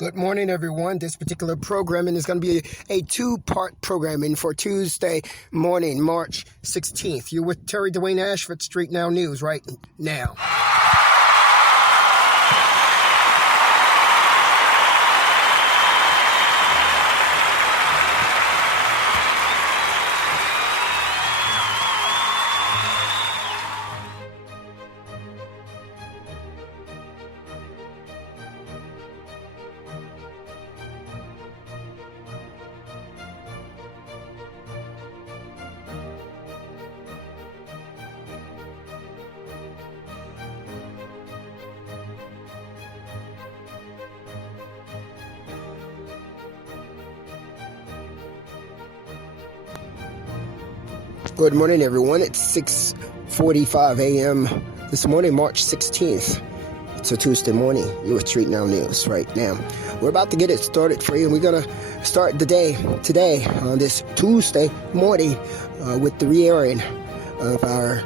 Good morning, everyone. This particular programming is going to be a two-part programming for Tuesday morning, March 16th. You're with Terry Dwayne Ashford StreetNOW News right now. Good morning, everyone. It's 6:45 a.m. this morning, March 16th. It's a Tuesday morning. You're with StreetNOW News right now. We're about to get it started for you, and we're going to start the day today on this Tuesday morning with the re-airing of our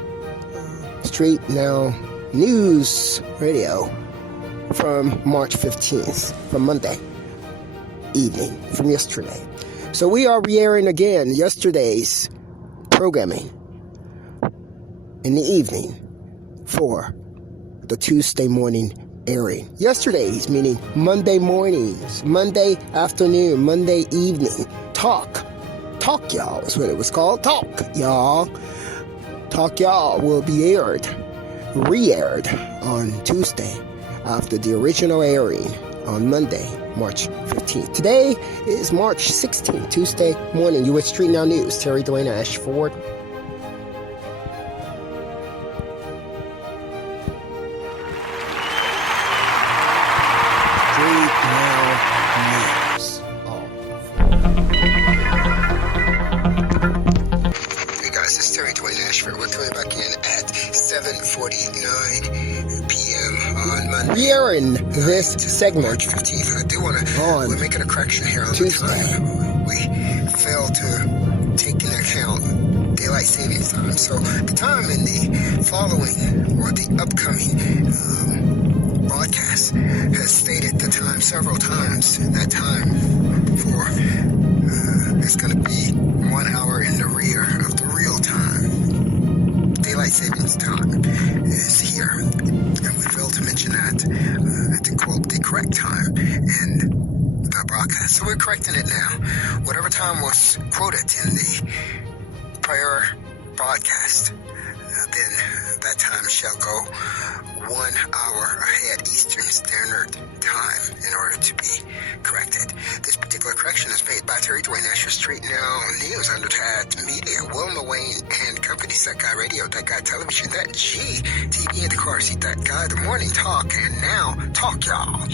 StreetNOW News Radio from March 15th, from Monday evening, from yesterday. So we are re-airing again yesterday's programming in the evening for the Tuesday morning airing. Yesterday's meaning Monday mornings, Monday afternoon, Monday evening. Talk Y'all is what it was called. Talk Y'all will be re-aired on Tuesday after the original airing on Monday, March 15th. Today is March 16th, Tuesday morning. You with StreetNOW News, Terry Dwayne Ashford. Hey guys, it's Terry Dwayne Ashford. We're coming back in at 7:49 p.m. on Monday. Re-airing this segment. March 15th. I do want to. We're making a correction here on Tuesday. The time. We failed to take into account daylight savings time. So the time in the following or the upcoming broadcast has stated the time several times. That time for it's going to be 1 hour in the rear of the real time. Daylight savings time is here, and we failed to mention that to quote the correct time in the broadcast. So we're correcting it now. Whatever time was quoted in the prior broadcast, then that time shall go 1 hour ahead Eastern Standard Time in order to be corrected. This particular correction is made by Terry Dwayne Ashford StreetNOW News under TAD Media, Wilma Wayne and Company, DatGuy Radio, DatGuy Television, DatG TV, Indacarseat DatGuy, The Morning Talk, and now Talk Y'all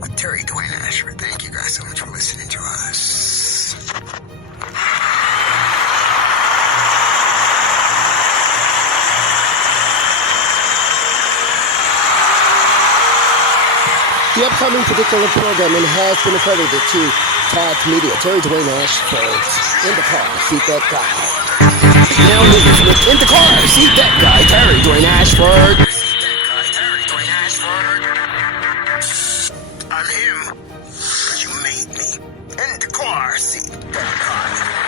with Terry Dwayne Ashford. Thank you guys so much for listening to us. The upcoming particular programming has been accredited to TAD Media, Terry Dwayne Ashford, Indacarseat DatGuy. Now news with Indacarseat DatGuy, Terry Dwayne Ashford. I'm him, because you made me. Indacarseat DatGuy.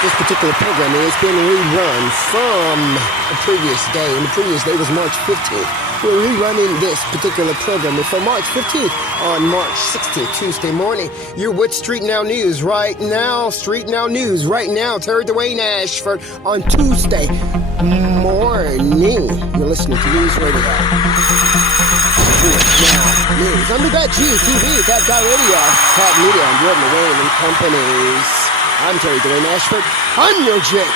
This particular programming has been rerun from a previous day, and the previous day was March 15th. We're rerunning this particular programming from March 15th on March 16th, Tuesday morning. You're with StreetNOW News right now. StreetNOW News right now. Terry Dwayne Ashford on Tuesday morning. You're listening to NewsRadio. StreetNOW News. Under DatG TV, DatGuy Radio, TAD Media, and Wilma Wayne and Companies. I'm Terry Dwayne Ashford. I'm your Jake.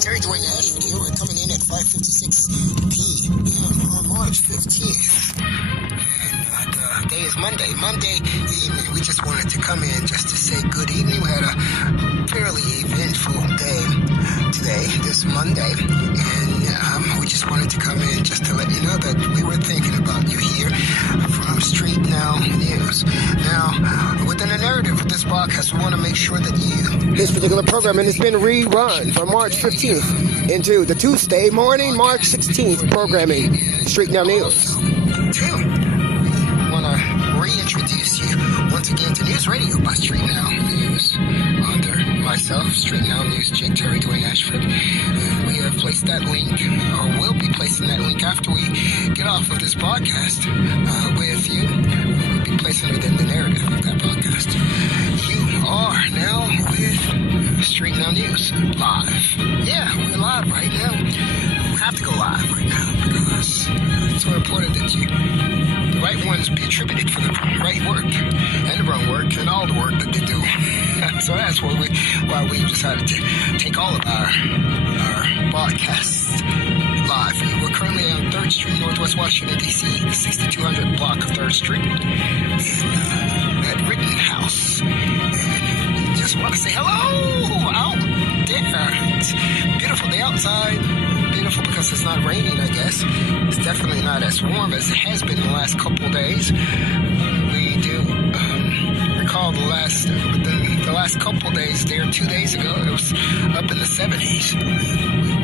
Terry Dwayne Ashford here. We're coming in at 5:56 p.m. on March 15th. And the day is Monday evening. We just wanted to come in just to say good evening. We had a fairly eventful day today, this Monday, and we just wanted to come in just to let you know that we were thinking about you here from Street Now News. Now, within the narrative of this broadcast, we want to make sure that this particular programming has been rerun from March 15th into the Tuesday morning, March 16th programming, Street Now News. I want to reintroduce you once again to NewsRadio by Street Now News under myself, Street Now News, Jake Terry Dwayne Ashford. We have placed that link, or will be placing that link after we get off of this broadcast with you. We'll be placing it in the narrative of that broadcast. You are now with Street Now News live. Yeah, we're live right now. We have to go live right now because it's so important that the right ones be attributed for the right work and the wrong work and all the work that they do. So that's why we decided to take all of our broadcasts live. We're currently on 3rd Street, Northwest Washington, D.C., the 6200 block of 3rd Street, in that Rittenhouse. And just want to say hello out there. It's a beautiful day outside. Beautiful because it's not raining, I guess. It's definitely not as warm as it has been the last couple of days. We do recall the last couple of days there, 2 days ago, it was up in the 70s. We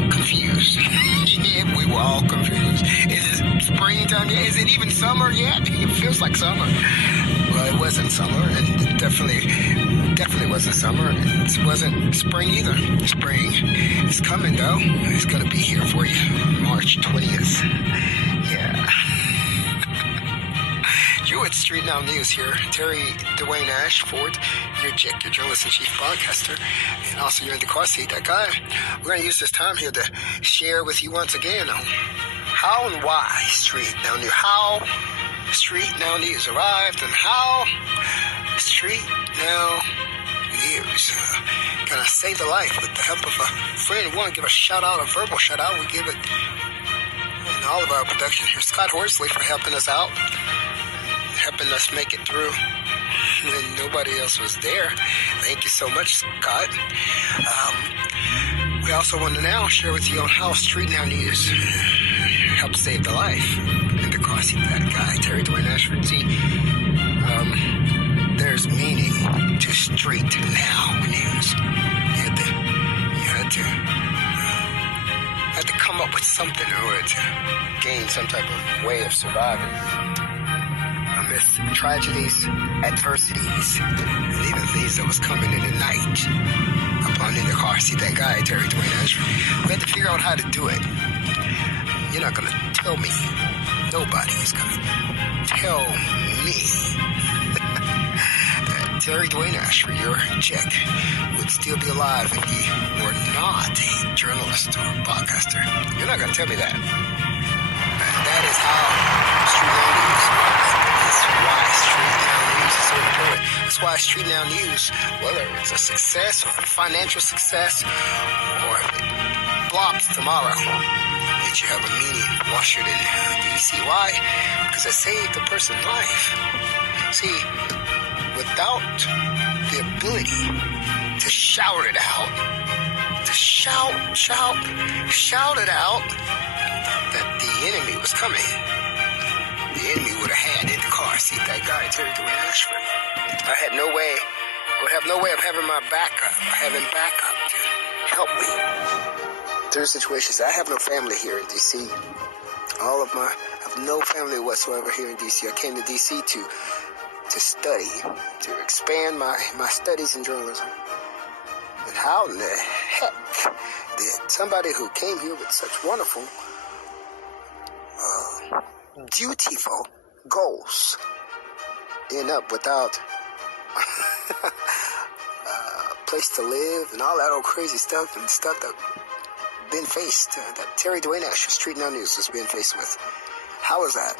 were confused. Yeah, we were all confused. Is it springtime yet? Is it even summer yet? It feels like summer. Well, it wasn't summer, and it definitely wasn't summer. It wasn't spring either. Spring is coming, though. It's going to be here for you on March 20th. Yeah. You're at Street Now News here. Terry DWAYNE ASHFORD, your Jake, your journalist-in-chief broadcaster, and also your Indacarseat DatGuY. We're going to use this time here to share with you once again on how and why Street Now News, how Street Now News arrived, and how Street Now News gonna save the life with the help of a friend. We want to give a shout out, a verbal shout out. We give it in all of our production here. Scott Horsley for helping us out, helping us make it through when nobody else was there. Thank you so much, Scott. We also want to now share with you on how Street Now News helped save the life. Indacarseat DatGuY, Terry DWAYNE Ashford. See, there's meaning to Street Now News. You had to come up with something in order to gain some type of way of surviving amidst tragedies, adversities, and even things that was coming in the night upon Indacarseat DatGuY, Terry DWAYNE Ashford. We had to figure out how to do it. You're not going to tell me. Nobody is going to tell me that Terry DWAYNE Ashford, your Czech, would still be alive if he were not a journalist or a broadcaster. You're not going to tell me that. And that is how Street Now News. That's why Street Now News is so important. That's why Street Now News, whether it's a success or a financial success or if it flops tomorrow, that you have a meaning in Washington, D.C. Why? Because it saved a person's life. See, without the ability to shout it out, to shout it out that the enemy was coming, the enemy would have had Indacarseat DatGuY, Terry DWAYNE Ashford. I would have no way of having my backup, having backup to help me through situations. I have no family here in D.C. I have no family whatsoever here in D.C. I came to D.C. to study, to expand my studies in journalism. And how in the heck did somebody who came here with such wonderful, dutiful goals end up without a place to live and all that old crazy stuff and stuff that that Terry DWAYNE Ashford, Street Now News, has been faced with? How is that?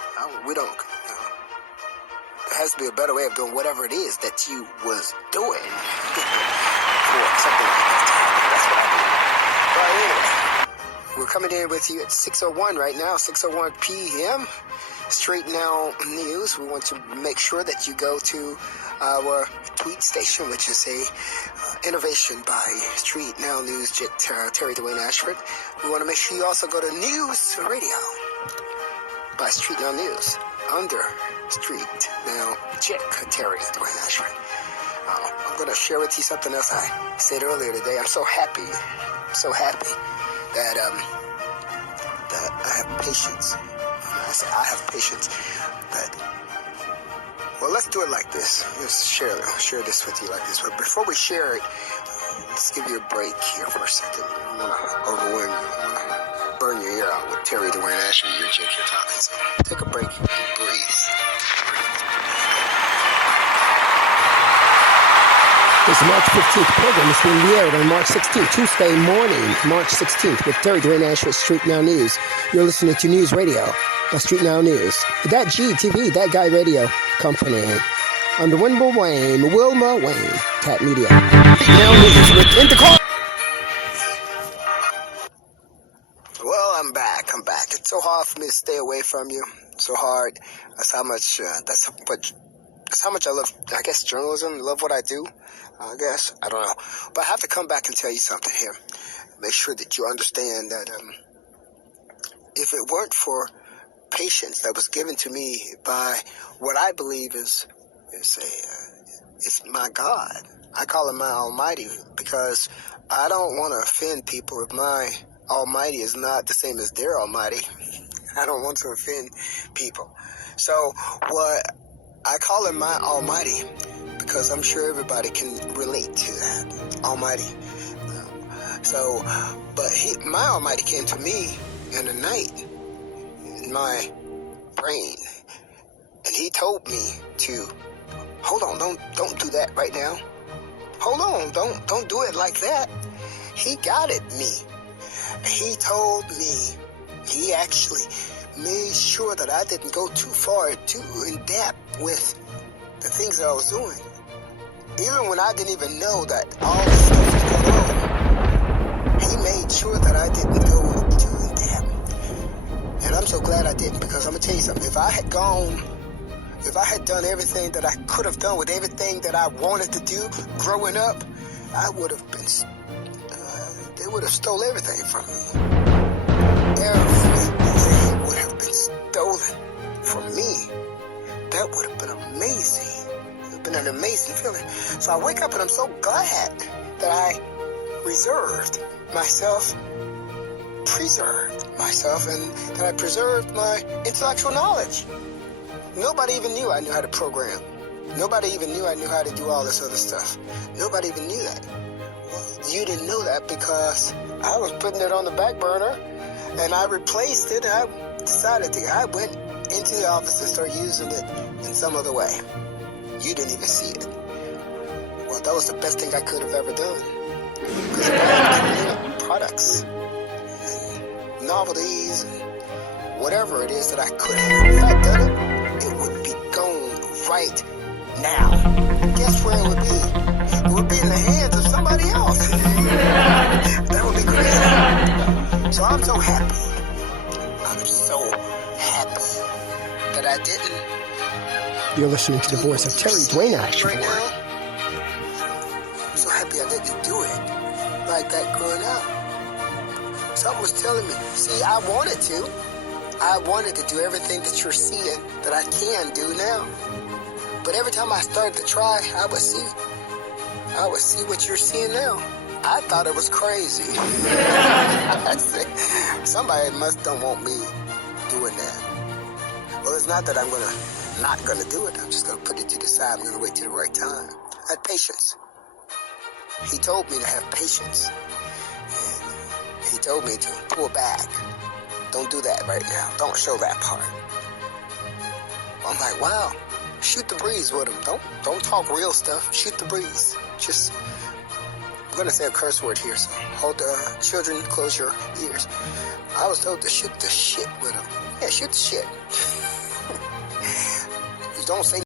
We don't. There has to be a better way of doing whatever it is that you was doing for something like that. That's what I believe. But anyway, We're coming in with you at 6:01 right now, 6:01 p.m. StreetNOW News. We want to make sure that you go to our tweet station, which is a innovation by StreetNOW News, Terry Dwayne Ashford. We want to make sure you also go to NewsRadio by StreetNOW News under StreetNOW Terry Dwayne Ashford. I'm going to share with you something else I said earlier today. I'm so happy that I have patience. I say I have patience. Well, let's do it like this. Let's share this with you like this. But before we share it, let's give you a break here for a second. I want to overwhelm you. I want to burn your ear out with Terry Dwayne Ashford. You're talking. So take a break and breathe. This March 15th program is being aired on March 16th, Tuesday morning, March 16th, with Terry Dwayne Ashford StreetNOW News. You're listening to NewsRadio by StreetNOW News. DatGuY TV, DatGuy Radio Company. Under Wilma Wayne, Cat Media. Now News with Indacarseat. Well, I'm back. It's so hard for me to stay away from you. So hard. That's how much I love, I guess, journalism. Love what I do. I guess. I don't know. But I have to come back and tell you something here. Make sure that you understand that if it weren't for patience that was given to me by what I believe is my God. I call him my Almighty because I don't want to offend people if my Almighty is not the same as their Almighty. I don't want to offend people. So what I call him my Almighty because I'm sure everybody can relate to that. Almighty. My Almighty came to me in the night in my brain, and he told me to hold on, don't do that right now. Hold on, don't do it like that. He guided me. He told me. He actually made sure that I didn't go too far, too in depth with the things that I was doing. Even when I didn't even know that all this stuff was going on, he made sure that I didn't go too in depth. And I'm so glad I didn't, because I'm going to tell you something. If I had done everything that I could have done with everything that I wanted to do growing up, I would have been, they would have stole everything from me. Everything would have been stolen from me. That would have been amazing. It would have been an amazing feeling. So I wake up and I'm so glad that I preserved myself, and that I preserved my intellectual knowledge. Nobody even knew I knew how to program. Nobody even knew I knew how to do all this other stuff. Nobody even knew that. Well, you didn't know that because I was putting it on the back burner, and I replaced it. I went into the office and started using it in some other way. You didn't even see it. Well, that was the best thing I could have ever done. Because if I had created products and novelties and whatever it is that I could have, if I'd done it, it would be gone right now. Guess where it would be? It would be in the hands of somebody else. That would be crazy. So I'm so happy. I'm so happy that I didn't. You're listening to the voice of Terry Dwayne Ashford. Right now, I'm so happy I didn't do it like that growing up. Something was telling me, see, I wanted to do everything that you're seeing that I can do now. But every time I started to try, I would see what you're seeing now. I thought it was crazy. Somebody don't want me doing that. Well, it's not that I'm not gonna do it. I'm just gonna put it to the side. I'm gonna wait till the right time. I had patience. He told me to have patience. And he told me to pull back. Don't do that right now. Don't show that part. I'm like, wow. Shoot the breeze with him. Don't talk real stuff. Shoot the breeze. I'm going to say a curse word here, so hold the children, close your ears. I was told to shoot the shit with him. Yeah, shoot the shit. You don't say